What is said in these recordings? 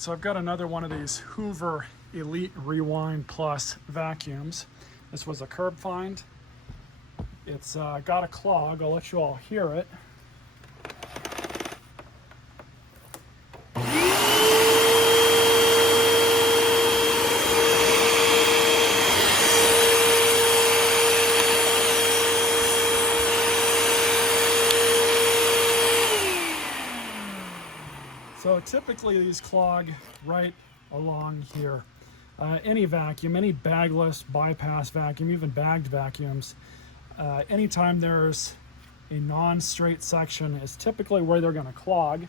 So I've got another one of these Hoover Elite Rewind Plus vacuums. This was a curb find. It's got a clog. I'll let you all hear it. So typically these clog right along here. Any vacuum, any bagless bypass vacuum, even bagged vacuums, anytime there's a non-straight section is typically where they're going to clog,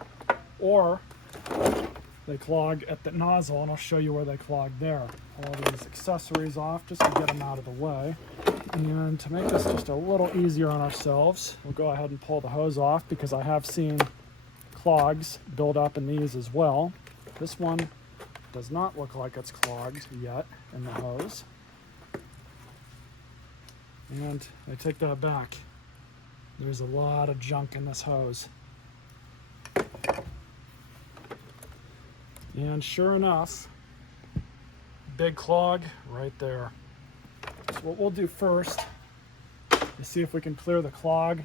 or they clog at the nozzle, and I'll show you where they clog there. Pull all these accessories off just to get them out of the way. And to make this just a little easier on ourselves, we'll go ahead and pull the hose off, because I have seen clogs build up in these as well. This one does not look like it's clogged yet in the hose. And I take that back. There's a lot of junk in this hose. And sure enough, big clog right there. So what we'll do first is see if we can clear the clog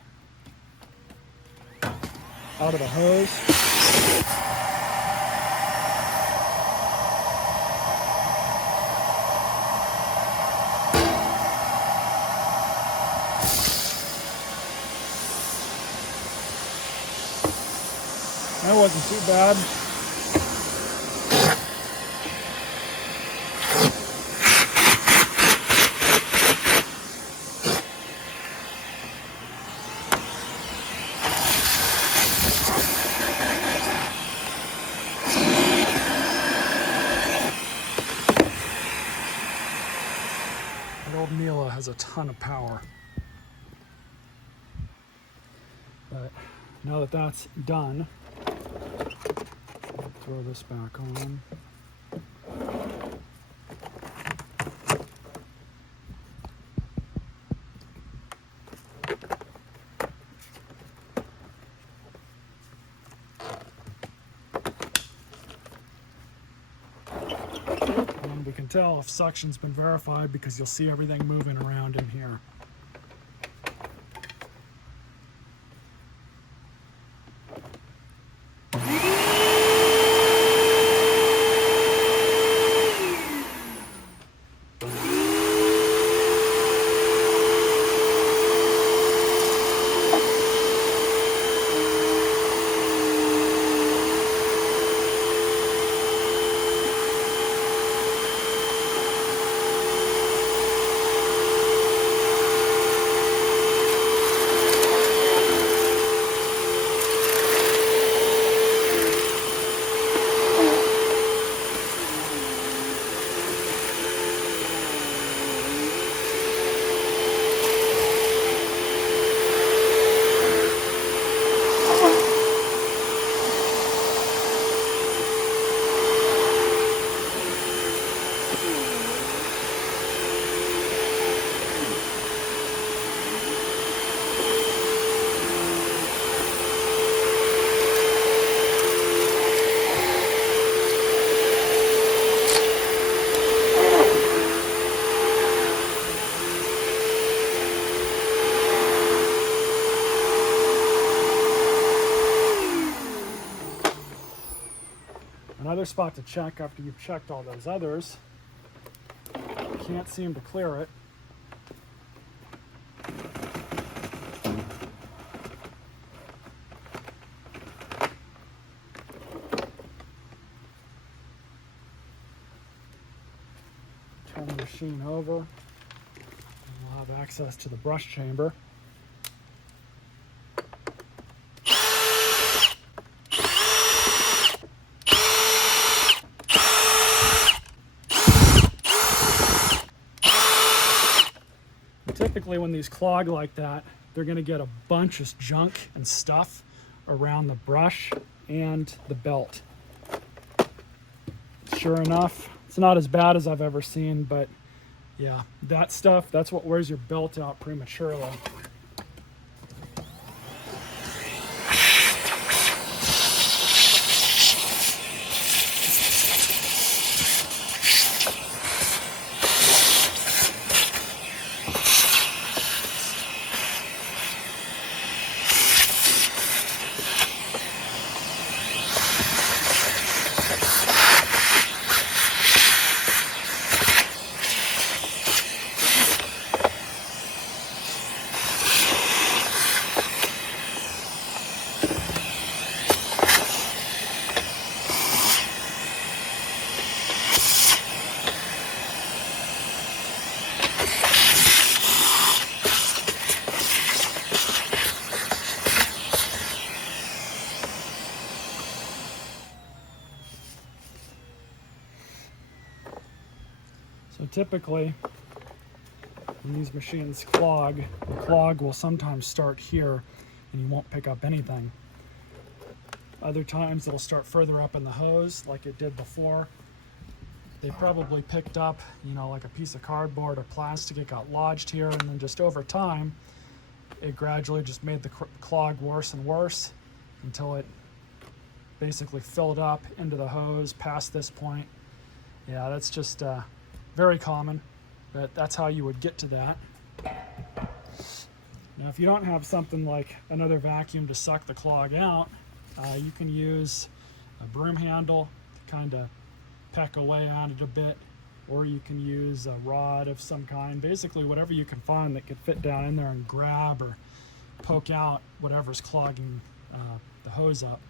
out of the hose. That wasn't too bad. Mila has a ton of power. But now that that's done, I'll throw this back on. We can tell if suction's been verified because you'll see everything moving around in here. Another spot to check after you've checked all those others. Can't seem to clear it. Turn the machine over, and we'll have access to the brush chamber. Typically when these clog like that, they're going to get a bunch of junk and stuff around the brush and the belt. Sure enough, it's not as bad as I've ever seen, but yeah, that stuff, that's what wears your belt out prematurely. So typically, when these machines clog, the clog will sometimes start here and you won't pick up anything. Other times it'll start further up in the hose like it did before. They probably picked up, you know, like a piece of cardboard or plastic, it got lodged here, and then just over time, it gradually just made the clog worse and worse until it basically filled up into the hose past this point. Yeah, that's just very common, but that's how you would get to that. Now, if you don't have something like another vacuum to suck the clog out, you can use a broom handle to kind of peck away at it a bit, or you can use a rod of some kind, basically whatever you can find that could fit down in there and grab or poke out whatever's clogging the hose up.